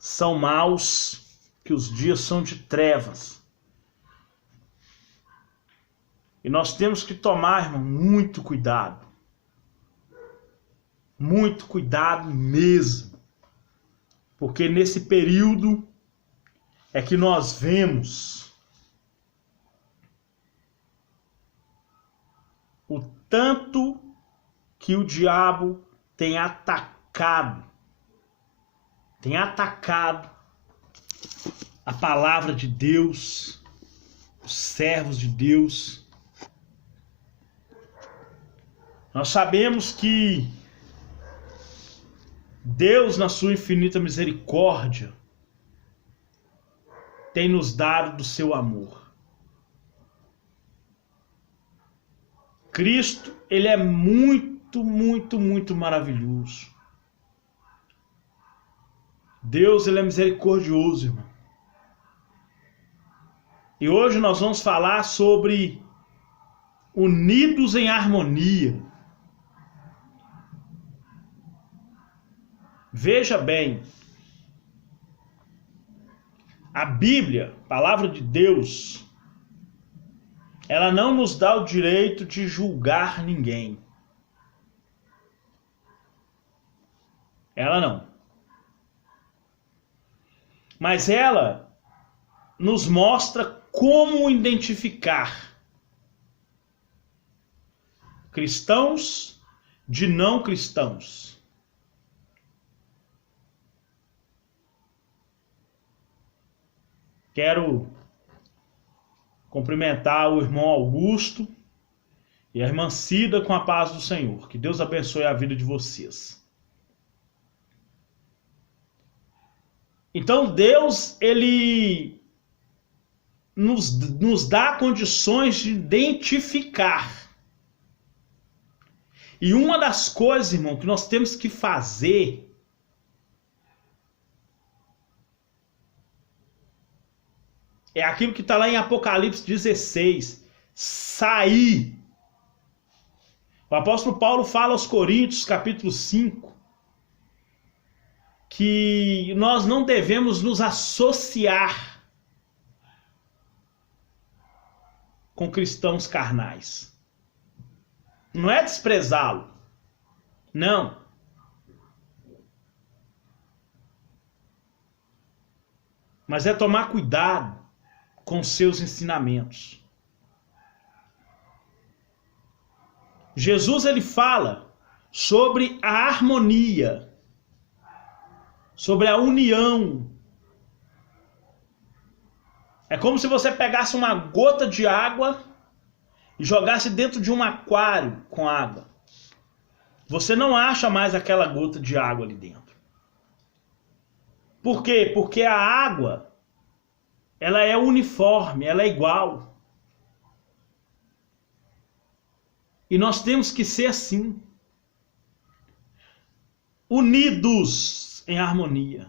são maus, que os dias são de trevas. E nós temos que tomar, irmão, muito cuidado. Muito cuidado mesmo. Porque nesse período é que nós vemos o tanto que o diabo tem atacado a palavra de Deus, os servos de Deus. Nós sabemos que Deus, na sua infinita misericórdia, tem nos dado do seu amor. Cristo, ele é muito, muito, muito maravilhoso. Deus, ele é misericordioso, irmão. E hoje nós vamos falar sobre unidos em harmonia. Veja bem, a Bíblia, palavra de Deus, ela não nos dá o direito de julgar ninguém. Ela não. Mas ela nos mostra como identificar cristãos de não cristãos. Quero cumprimentar o irmão Augusto e a irmã Cida com a paz do Senhor. Que Deus abençoe a vida de vocês. Então Deus, ele nos dá condições de identificar. E uma das coisas, irmão, que nós temos que fazer é aquilo que está lá em Apocalipse 16. Sair. O apóstolo Paulo fala aos Coríntios, capítulo 5, que nós não devemos nos associar com cristãos carnais. Não é desprezá-lo. Não. Mas é tomar cuidado com seus ensinamentos. Jesus, ele fala sobre a harmonia, sobre a união. É como se você pegasse uma gota de água e jogasse dentro de um aquário com água. Você não acha mais aquela gota de água ali dentro. Por quê? Porque a água, ela é uniforme, ela é igual. E nós temos que ser assim. Unidos em harmonia.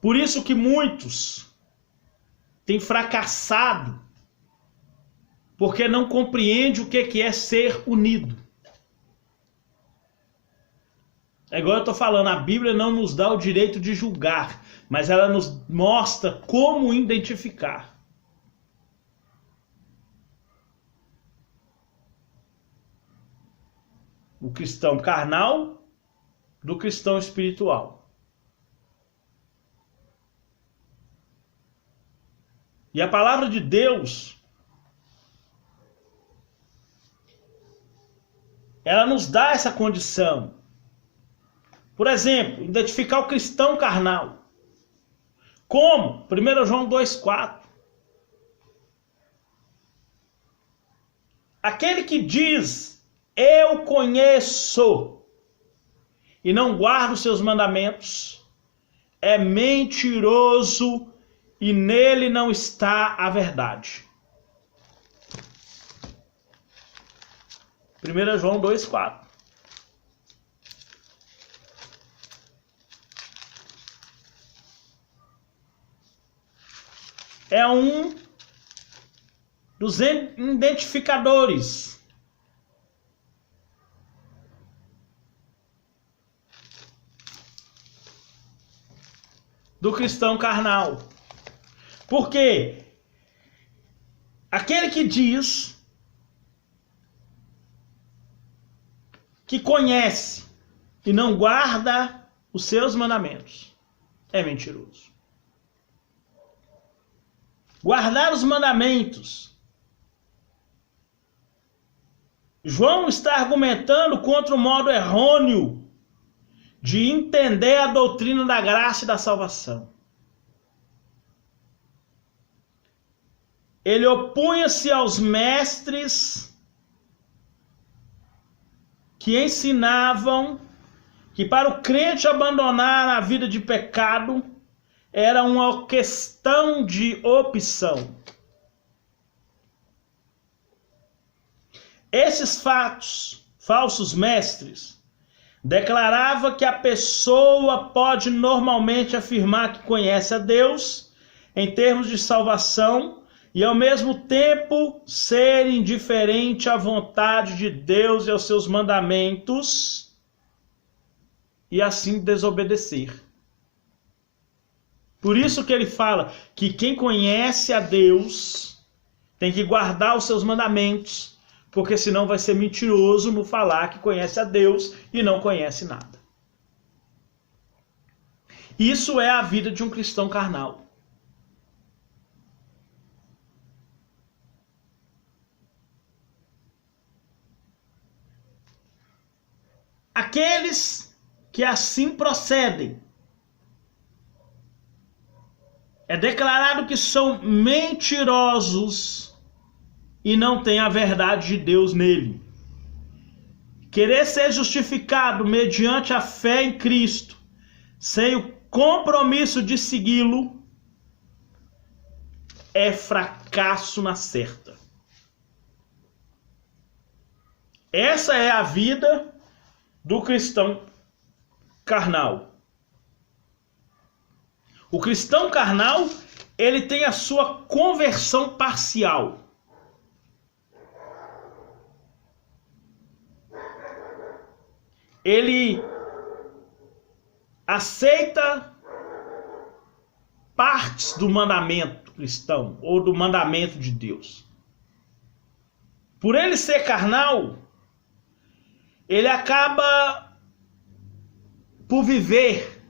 Por isso que muitos têm fracassado, porque não compreendem o que é ser unido. É igual eu estou falando, a Bíblia não nos dá o direito de julgar, mas ela nos mostra como identificar. O cristão carnal do cristão espiritual. E a palavra de Deus, ela nos dá essa condição. Por exemplo, identificar o cristão carnal. Como? 1 João 2,4. Aquele que diz, eu conheço, e não guarda os seus mandamentos, é mentiroso e nele não está a verdade. 1 João 2,4. É um dos identificadores. do cristão carnal. Porque aquele que diz que conhece e não guarda os seus mandamentos é mentiroso. Guardar os mandamentos. João está argumentando contra o modo errôneo de entender a doutrina da graça e da salvação. Ele opunha-se aos mestres que ensinavam que para o crente abandonar a vida de pecado era uma questão de opção. Esses falsos mestres, declaravam que a pessoa pode normalmente afirmar que conhece a Deus em termos de salvação e ao mesmo tempo ser indiferente à vontade de Deus e aos seus mandamentos e assim desobedecer. Por isso que ele fala que quem conhece a Deus tem que guardar os seus mandamentos, porque senão vai ser mentiroso no falar que conhece a Deus e não conhece nada. Isso é a vida de um cristão carnal. Aqueles que assim procedem, é declarado que são mentirosos e não têm a verdade de Deus nele. Querer ser justificado mediante a fé em Cristo, sem o compromisso de segui-lo, é fracasso na certa. Essa é a vida do cristão carnal. O cristão carnal, ele tem a sua conversão parcial. Ele aceita partes do mandamento cristão ou do mandamento de Deus. Por ele ser carnal, ele acaba por viver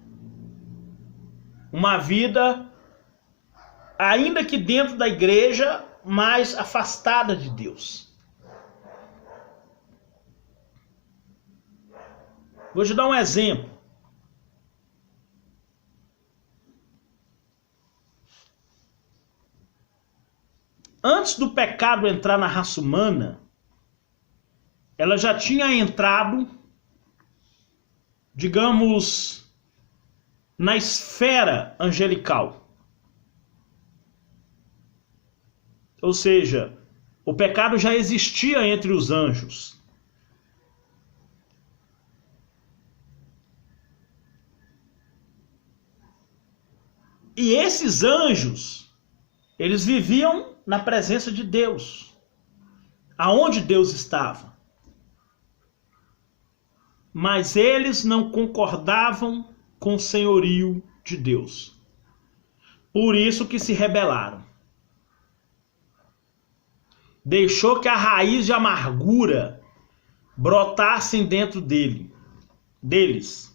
uma vida, ainda que dentro da igreja, mais afastada de Deus. Vou te dar um exemplo. Antes do pecado entrar na raça humana, ela já tinha entrado, digamos, na esfera angelical. Ou seja, o pecado já existia entre os anjos. E esses anjos, eles viviam na presença de Deus, aonde Deus estava. Mas eles não concordavam com o senhorio de Deus. Por isso que se rebelaram. Deixou que a raiz de amargura brotasse dentro deles.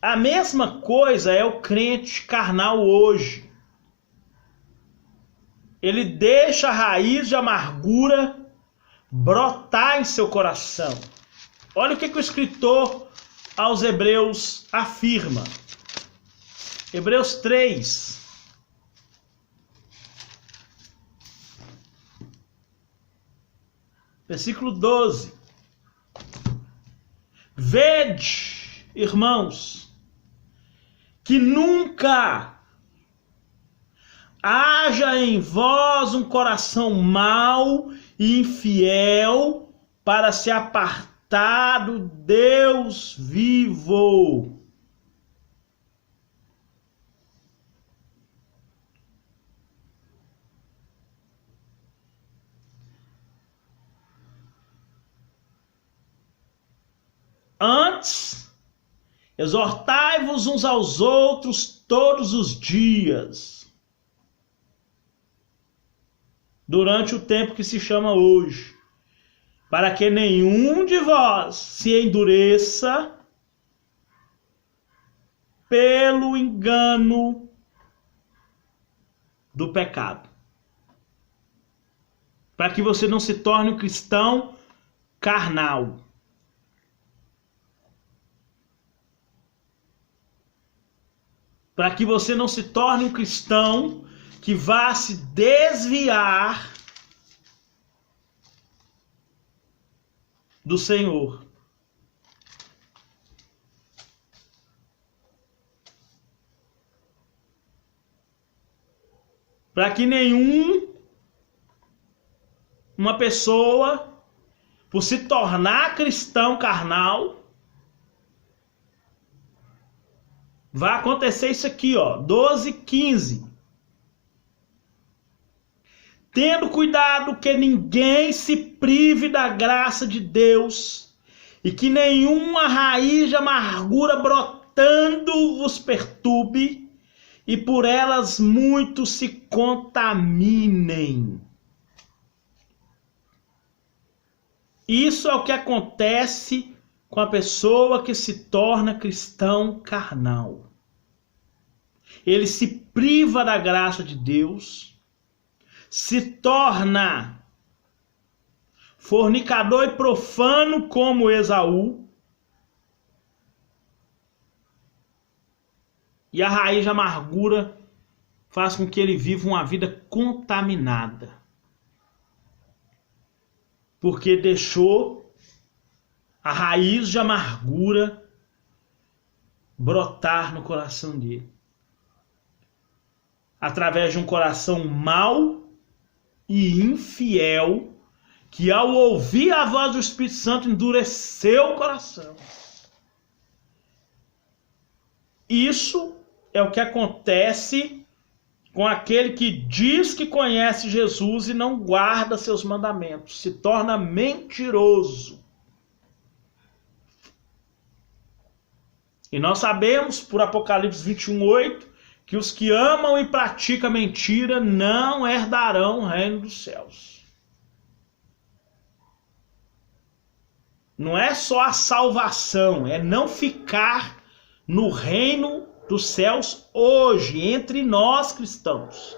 A mesma coisa é o crente carnal hoje. Ele deixa a raiz de amargura brotar em seu coração. Olha o que o escritor aos Hebreus afirma. Hebreus 3. Versículo 12. Vede, irmãos, que nunca haja em vós um coração mau e infiel para se apartar do Deus vivo. Antes Exortai-vos uns aos outros todos os dias, durante o tempo que se chama hoje, para que nenhum de vós se endureça pelo engano do pecado. Para que você não se torne um cristão carnal. Para que você não se torne um cristão que vá se desviar do Senhor. Para que uma pessoa, por se tornar cristão carnal, vai acontecer isso aqui, ó, 12:15. Tendo cuidado que ninguém se prive da graça de Deus e que nenhuma raiz de amargura brotando vos perturbe e por elas muitos se contaminem. Isso é o que acontece com a pessoa que se torna cristão carnal. Ele se priva da graça de Deus, se torna fornicador e profano como Esaú, e a raiz de amargura faz com que ele viva uma vida contaminada, porque deixou a raiz de amargura brotar no coração dele, através de um coração mau e infiel, que ao ouvir a voz do Espírito Santo endureceu o coração. Isso é o que acontece com aquele que diz que conhece Jesus e não guarda seus mandamentos, se torna mentiroso. E nós sabemos por Apocalipse 21:8 que os que amam e praticam mentira não herdarão o reino dos céus. Não é só a salvação, é não ficar no reino dos céus hoje, entre nós cristãos.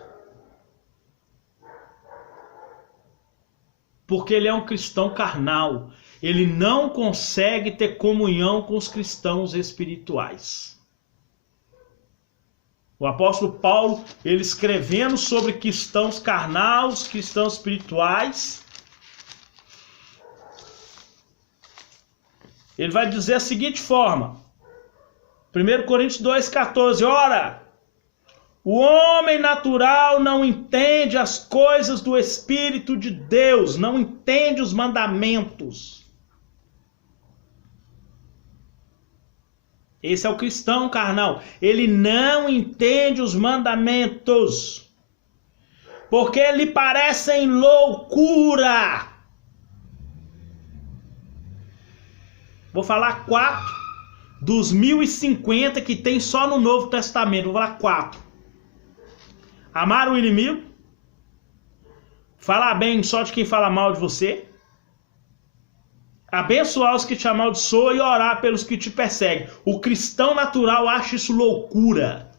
Porque ele é um cristão carnal. Ele não consegue ter comunhão com os cristãos espirituais. O apóstolo Paulo, ele escrevendo sobre cristãos carnais, cristãos espirituais, ele vai dizer a seguinte forma, 1 Coríntios 2,14, ora, o homem natural não entende as coisas do Espírito de Deus, não entende os mandamentos. Esse é o cristão carnal. Ele não entende os mandamentos, porque lhe parecem loucura. Vou falar 4 dos 1050 que tem só no Novo Testamento. Vou falar 4. Amar o inimigo, falar bem só de quem fala mal de você, abençoar os que te amaldiçoam e orar pelos que te perseguem. O cristão natural acha isso loucura.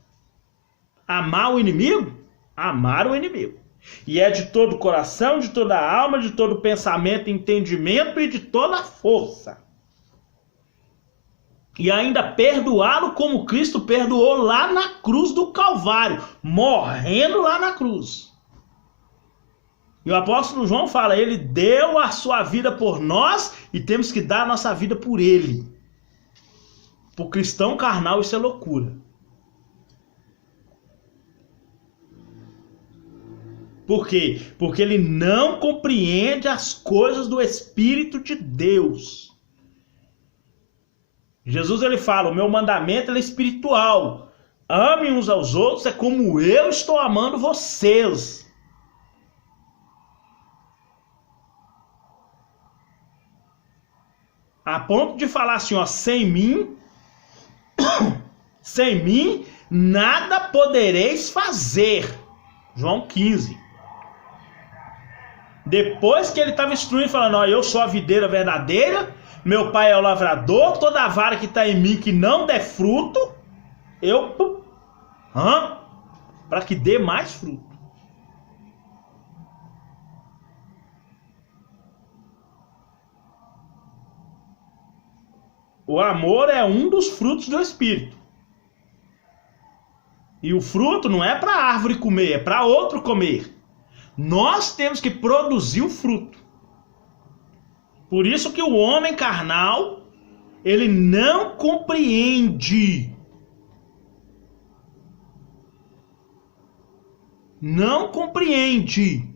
Amar o inimigo? Amar o inimigo. E é de todo o coração, de toda a alma, de todo o pensamento, entendimento e de toda a força. E ainda perdoá-lo como Cristo perdoou lá na cruz do Calvário, morrendo lá na cruz. E o apóstolo João fala, ele deu a sua vida por nós e temos que dar a nossa vida por ele. Para o cristão carnal isso é loucura. Por quê? Porque ele não compreende as coisas do Espírito de Deus. Jesus ele fala, o meu mandamento é espiritual. Amem uns aos outros, é como eu estou amando vocês. A ponto de falar assim, ó, sem mim, Sem mim, nada podereis fazer. João 15. Depois que ele estava instruindo, falando, ó, eu sou a videira verdadeira, meu pai é o lavrador, toda a vara que está em mim que não der fruto, para que dê mais fruto. O amor é um dos frutos do Espírito. E o fruto não é para a árvore comer, é para outro comer. Nós temos que produzir o fruto. Por isso que o homem carnal, ele não compreende. Não compreende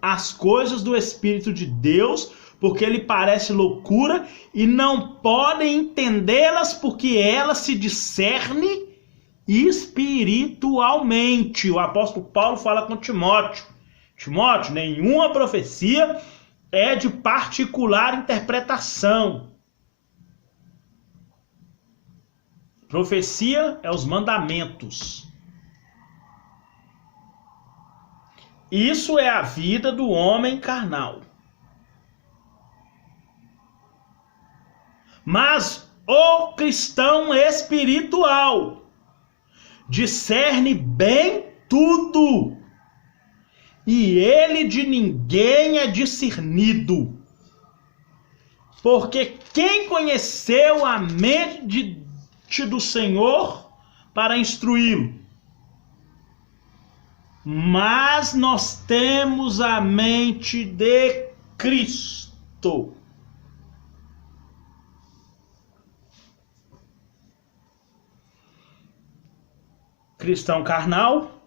as coisas do Espírito de Deus, porque ele parece loucura e não podem entendê-las porque elas se discernem espiritualmente. O apóstolo Paulo fala com Timóteo: Timóteo, nenhuma profecia é de particular interpretação. Profecia é os mandamentos. Isso é a vida do homem carnal. Mas o cristão espiritual discerne bem tudo, e ele de ninguém é discernido. Porque quem conheceu a mente do Senhor para instruí-lo? Mas nós temos a mente de Cristo. Cristão carnal,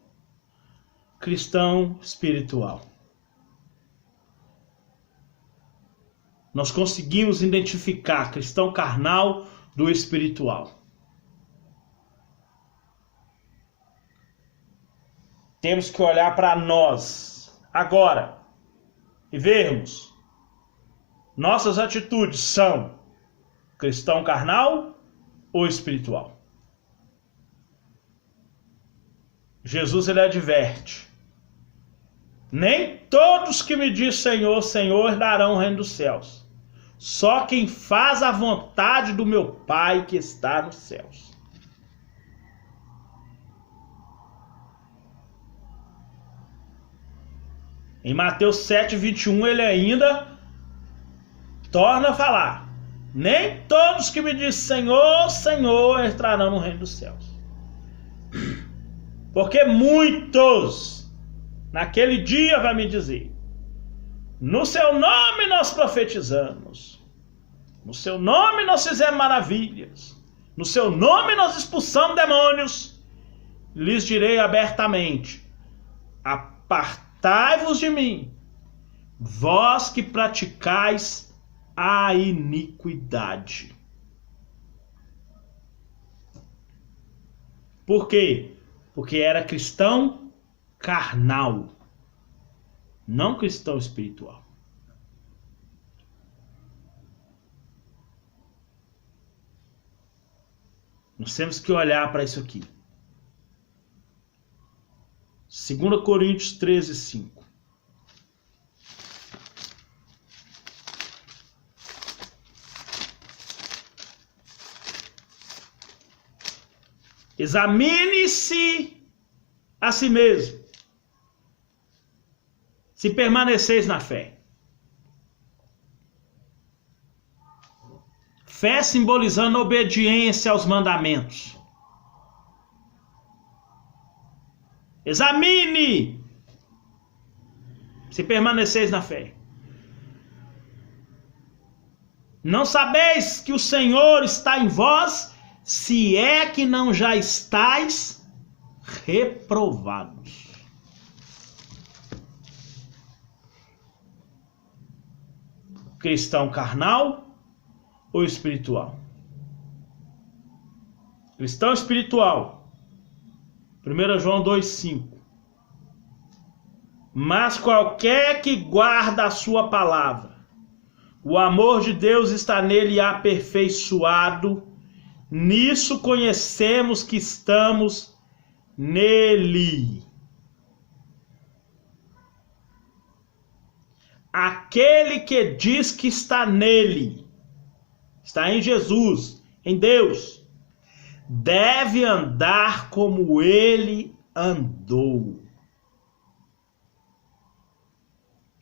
cristão espiritual. Nós conseguimos identificar cristão carnal do espiritual. Temos que olhar para nós agora e vermos nossas atitudes são cristão carnal ou espiritual. Jesus ele adverte: nem todos que me dizem Senhor, Senhor herdarão o reino dos céus, só quem faz a vontade do meu Pai que está nos céus. Em Mateus 7:21 ele ainda torna a falar: nem todos que me dizem Senhor, Senhor entrarão no reino dos céus. Porque muitos naquele dia vai me dizer: no seu nome nós profetizamos, no seu nome nós fizemos maravilhas, no seu nome nós expulsamos demônios. Lhes direi abertamente: apartai-vos de mim, vós que praticais a iniquidade. Por quê? Porque era cristão carnal, não cristão espiritual. Nós temos que olhar para isso aqui. 2 Coríntios 13:5. Examine-se a si mesmo, se permaneceis na fé. Fé simbolizando obediência aos mandamentos. Examine se permaneceis na fé. Não sabeis que o Senhor está em vós, se é que não já estáis reprovados. Cristão carnal ou espiritual? Cristão espiritual. 1 João 2,5. Mas qualquer que guarda a sua palavra, o amor de Deus está nele aperfeiçoado, Nisso conhecemos que estamos nele. Aquele que diz que está nele, está em Jesus, em Deus, deve andar como ele andou.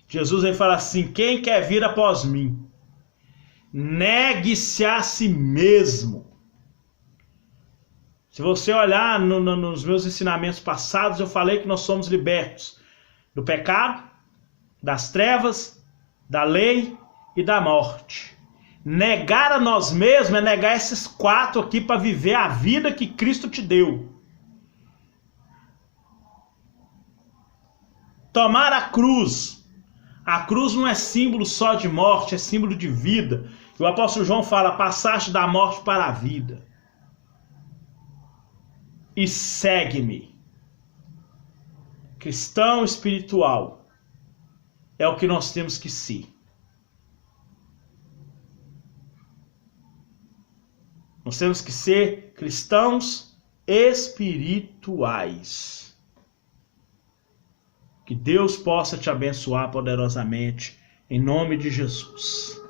Jesus vai falar assim: quem quer vir após mim, negue-se a si mesmo. Se você olhar nos meus ensinamentos passados, eu falei que nós somos libertos do pecado, das trevas, da lei e da morte. Negar a nós mesmos é negar esses 4 aqui para viver a vida que Cristo te deu. Tomar a cruz. A cruz não é símbolo só de morte, é símbolo de vida. E o apóstolo João fala: passaste da morte para a vida. E segue-me. Cristão espiritual é o que nós temos que ser. Nós temos que ser cristãos espirituais. Que Deus possa te abençoar poderosamente, em nome de Jesus.